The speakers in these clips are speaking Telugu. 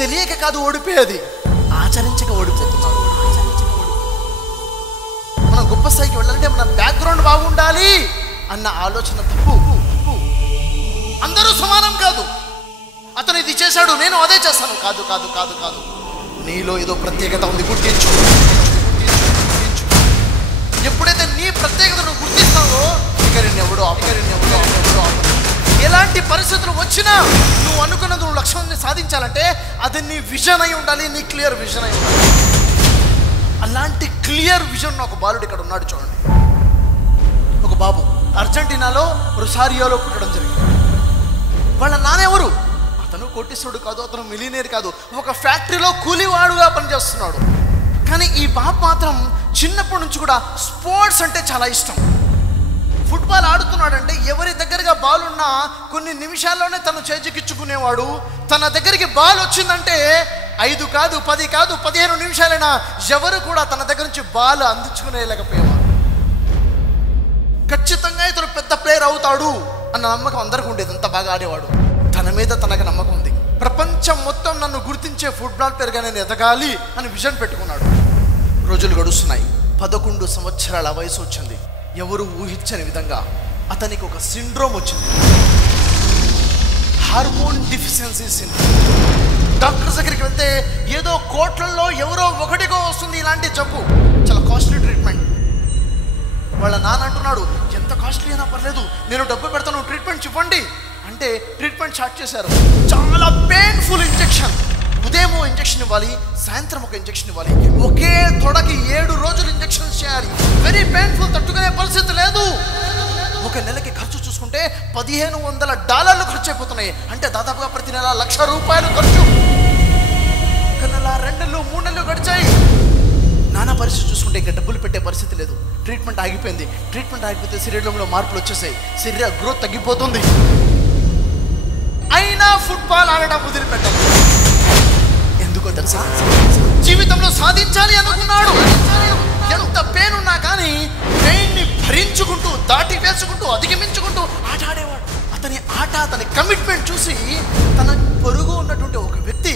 తెలియక కాదు ఓడిపోయేది, ఆచరించక ఓడిపోతున్నాడు. మనం గొప్ప స్థాయికి వెళ్ళాలంటే మన బ్యాక్గ్రౌండ్ బాగుండాలి అన్న ఆలోచన తప్పు. అందరూ సమానం కాదు. అతను ఇది చేశాడు, నేను అదే చేస్తాను. కాదు కాదు కాదు కాదు నీలో ఏదో ప్రత్యేకత ఉంది, గుర్తించు. ఎప్పుడైతే నీ ప్రత్యేకతను గుర్తిస్తావో ఎవడో ఎలాంటి పరిస్థితులు వచ్చినా నువ్వు అనుకున్నది నువ్వు లక్ష్యాన్ని సాధించాలంటే అది నీ విజన్ అయి ఉండాలి, నీ క్లియర్ విజన్ అయి ఉండాలి. అలాంటి క్లియర్ విజన్ ఒక బాలుడు ఇక్కడ ఉన్నాడు చూడండి. ఒక బాబు అర్జెంటీనాలో రొసారియోలో పుట్టడం జరిగింది. వాళ్ళ నాన్నెవరు? అతను కోటీశ్వరుడు కాదు, అతను మిలియనీర్ కాదు, ఒక ఫ్యాక్టరీలో కూలివాడుగా పనిచేస్తున్నాడు. కానీ ఈ బాబు మాత్రం చిన్నప్పటి నుంచి కూడా స్పోర్ట్స్ అంటే చాలా ఇష్టం. ఫుట్బాల్ ఆడుతున్నాడంటే ఎవరి దగ్గరగా బాల్ ఉన్నా కొన్ని నిమిషాల్లోనే తను చేజిక్కించుకునేవాడు. తన దగ్గరికి బాల్ వచ్చిందంటే 5 కాదు 10 కాదు 15 నిమిషాలైనా ఎవరు కూడా తన దగ్గర నుంచి బాల్ అందించుకునేలేకపోయేవాడు. ఖచ్చితంగా ఇతను పెద్ద ప్లేయర్ అవుతాడు అన్న నమ్మకం అందరికీ ఉండేది, అంత బాగా ఆడేవాడు. తన మీద తనకు నమ్మకం ఉంది. ప్రపంచం మొత్తం నన్ను గుర్తించే ఫుట్బాల్ ప్లేయర్గా నేను ఎదగాలి అని విజన్ పెట్టుకున్నాడు. రోజులు గడుస్తున్నాయి. 11 సంవత్సరాల వయసు వచ్చింది. ఎవరు ఊహించని విధంగా అతనికి ఒక సిండ్రోమ్ వచ్చింది, హార్మోన్ డిఫిషియన్సీ సిండ్రోమ్. డాక్టర్స్ దగ్గరికి వెళ్తే ఏదో కోట్లలో ఎవరో ఒకటికో వస్తుంది ఇలాంటి జబ్బు, చాలా కాస్ట్లీ ట్రీట్మెంట్. వాళ్ళ నాన్న అంటున్నాడు, ఎంత కాస్ట్లీ అయినా పర్లేదు, నేను డబ్బు పెడతాను, ట్రీట్మెంట్ ఇవ్వండి అంటే ట్రీట్మెంట్ స్టార్ట్ చేశారు. చాలా పెయిన్ఫుల్ ఇంజెక్షన్. ఉదయం ఇంజెక్షన్ ఇవ్వాలి, సాయంత్రం ఒక ఇంజెక్షన్ ఇవ్వాలి. ఒకే తొడకి 7 రోజులు ఇంజెక్షన్స్ చేయాలి. వెరీ పెయిన్ఫుల్, తట్టుకునే పరిస్థితి లేదు. ఒక నెలకి ఖర్చు చూసుకుంటే $1500 ఖర్చు అయిపోతున్నాయి. అంటే దాదాపుగా ప్రతి నెల ₹1,00,000 ఖర్చు. ఒక నెల 2 నెలలు 3 నెలలు గడిచాయి. నానా పరిస్థితి చూసుకుంటే ఇంకా డబ్బులు పెట్టే పరిస్థితి లేదు. ట్రీట్మెంట్ ఆగిపోయింది. ట్రీట్మెంట్ ఆగిపోతే శరీరంలో మార్పులు వచ్చేసాయి, శరీర గ్రోత్ తగ్గిపోతుంది. అయినా ఫుట్బాల్ ఆడడం వదిలిపెట్టాలి. ఎందుకో తెలుసా? జీవితంలో సాధించాలి అనుకున్నాడు. ఎంత పెయిన్ ఉన్నా కానీ పెయిన్ని భరించుకుంటూ, దాటి వేసుకుంటూ, అధిగమించుకుంటూ ఆట ఆడేవాడు. అతని ఆట, అతని కమిట్మెంట్ చూసి తన పొరుగు ఉన్నటువంటి ఒక వ్యక్తి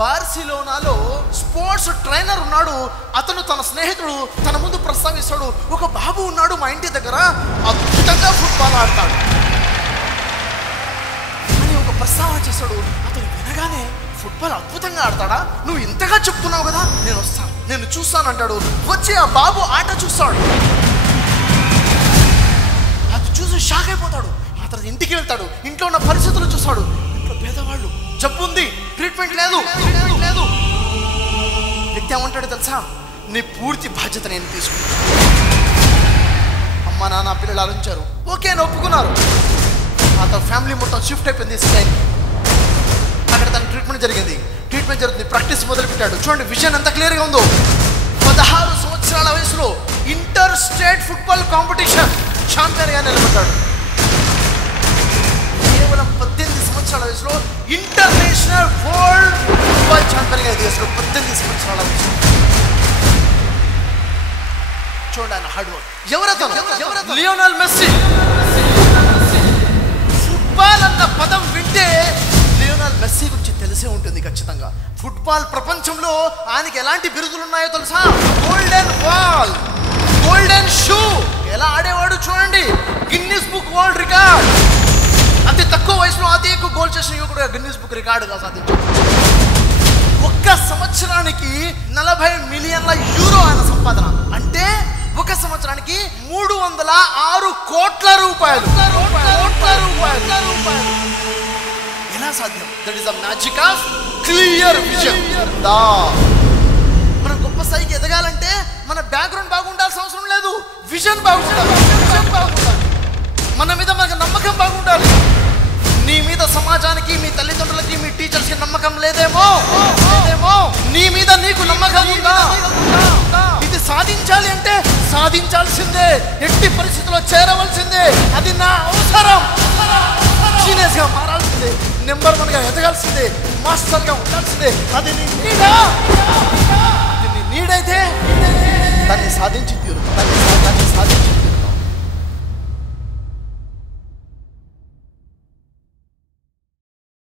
బార్సిలోనాలో స్పోర్ట్స్ ట్రైనర్ ఉన్నాడు. అతను తన స్నేహితుడు తన ముందు ప్రస్తావిస్తాడు, ఒక బాబు ఉన్నాడు మా ఇంటి దగ్గర, అద్భుతంగా ఫుట్బాల్ ఆడతాడు అని ఒక ప్రస్తావన చేశాడు. అతను వినగానే, ఫుట్బాల్ అద్భుతంగా ఆడతాడా? నువ్వు ఇంతగా చెప్తున్నావు కదా, నేను వస్తాను, నేను చూస్తాను అంటాడు. వచ్చి ఆ బాబు ఆట చూస్తాడు. అది చూసి షాక్ అయిపోతాడు. ఆ తర్వాత ఇంటికి వెళ్తాడు. ఇంట్లో ఉన్న పరిస్థితులు చూస్తాడు. ఇంట్లో పేదవాళ్ళు, జబ్బు ఉంది, ట్రీట్మెంట్ లేదు. వ్యక్తి ఏమంటాడు తెలుసా? నీ పూర్తి బాధ్యత నేను తీసుకుంటాను. అమ్మ నాన్న పిల్లలు ఆలోచించారు, ఓకే అని ఒప్పుకున్నారు. ఆ తర్వాత ఫ్యామిలీ మొత్తం షిఫ్ట్ అయిపోయింది స్టైల్కి. అక్కడ తన ట్రీట్మెంట్ జరిగింది. ట్రీట్మెంట్ జరుగుతుంది, ప్రాక్టీస్ మొదలుపెట్టాడు. చూడండి విజన్ ఎంత క్లియర్గా ఉందో. 16 సంవత్సరాల వయసులో ఇంటర్ స్టేట్ ఫుట్బాల్ కాంపిటీషన్ ఛాంపియన్గా నిలబడ్డాడు. కేవలం 18 సంవత్సరాల వయసులో ఇంటర్నేషనల్ వరల్డ్ ఫుట్బాల్ ఛాంపియన్గా ఎదిగేశాడు. 18 సంవత్సరాల వయసు. చూడండి ఆయన హార్డ్ వర్క్. ఎవరతను? Lionel Messi. ఫుట్బాల్ అన్న పదం వింటే లియోనెల్ మెస్సీ గురించి తెలిసే ఉంటుంది ఖచ్చితంగా. ఫుట్బాల్ ప్రపంచంలో ఆయనకి ఎలాంటి బిరుదులు ఉన్నాయో తెలుసా? Golden ball, golden shoe. ఎలా ఆడేవాడు చూడండి. Guinness book world record. అతి తక్కువ వయసులో అతి ఎక్కువ గోల్ చేసిన యువకుడు గిన్నిస్ బుక్ రికార్డుగా సాధించాడు. ఒక్క సంవత్సరానికి 40 మిలియన్ల యూరో ఆయన సంపాదన. అంటే ఒక సంవత్సరానికి 306 కోట్ల రూపాయలు. ఎలా సాధ్యం? That is the magic of clear vision. మనం గొప్ప స్థాయికి ఎదగాలంటే మన బ్యాక్గ్రౌండ్ బాగుండాల్సిన అవసరం లేదు, విజన్ బాగుండాలి. మన మీద మనకు నమ్మకం బాగుండాలి. నీ మీద సమాజానికి, మీ తల్లిదండ్రులకి, మీ టీచర్స్కి నమ్మకం లేదేమో, నీ మీద నీకు నమ్మకం ఉందా? ఇది సాధించాలి అంటే సాధించాల్సిందే, ఎట్టి పరిస్థితుల్లో చేరవలసిందే. అది నా అవసరం. జీనియస్గా మారాల్సిందే, నెంబర్ 1గా ఎదగాల్సిందే, మాస్టర్గా ఉండాల్సిందే. అది నీ నీడా? అది నీ నీడైతే దాన్ని సాధించి తీరు.